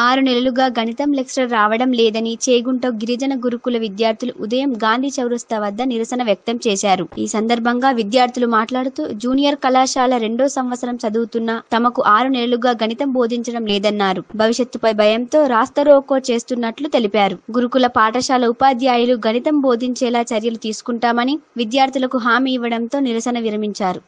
6 నెలలుగా గణితం లెక్చరర్ రావడం లేదని చేగుంట గిరిజన గురుకుల విద్యార్థులు ఉదయం గాంధీ చౌరస్తా వద్ద నిరసన వ్యక్తం చేశారు. ఈ సందర్భంగా విద్యార్థులు మాట్లాడుతూ జూనియర్ కళాశాల 2వ సంవత్సరం చదువుతున్న తమకు 6 నెలలుగా గణితం బోధించడం లేదన్నారు. భవిష్యత్తుపై భయంతో రాస్తారోకో చేస్తున్నట్లు తెలిపారు. గురుకుల పాఠశాల ఉపాధ్యాయులు గణితం బోధించేలా చర్యలు తీసుకుంటామని విద్యార్థులకు హామీ ఇవ్వడంతో నిరసన విరమించారు.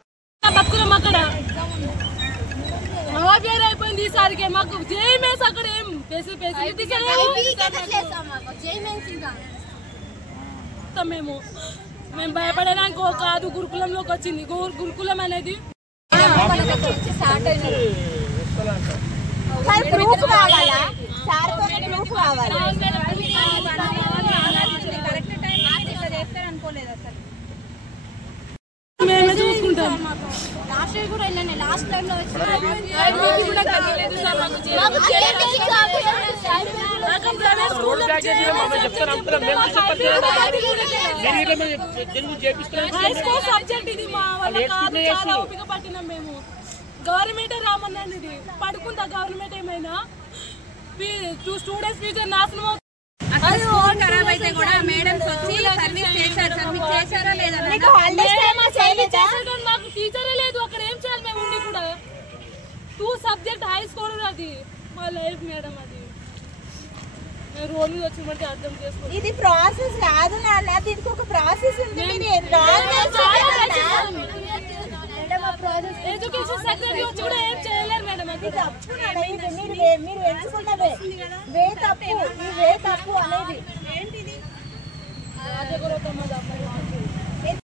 మేము భయపడడానికి కాదు గురుకులంలోకి వచ్చింది. గురుకులం అనేది మేమే చూసుకుంటాం. లాస్ట్ టైం లో సబ్జెక్ట్ ఇది మా చాలా ఓపిక పట్టినాం మేము. గవర్నమెంట్ రామన్నాను ఇది పడుకుంటా. గవర్నమెంట్ ఏమైనా స్టూడెంట్స్ ఫ్యూచర్ నాశనం అవుతుంది. ఖరాబ్ అయితే కూడా మేడమ్స్ వచ్చి సర్వీస్ చేశారు. సబ్మిట్ చేశారా లేదా? మాకు టీచరే లేదు. అక్కడ ఏం చేయాలి మేము ఉండి కూడా? 2 సబ్జెక్ట్ హై స్కోర్ అది మా లైఫ్ మేడం. అది రోడ్ మీద వచ్చినట్టు అర్థం చేసుకోండి. ఇది ప్రాసెస్ కాదు నాన్న, దీనికి ఒక ప్రాసెస్ ఉంది. ఎడ్యుకేషన్ సెక్రటరీ వచ్చి కూడా ఏం చేయలేరు మేడం. అది తప్పు. మీరు ఎంచుకున్నదే వే తప్పు. ఈ వే తప్పు అనేది ఏంటిది?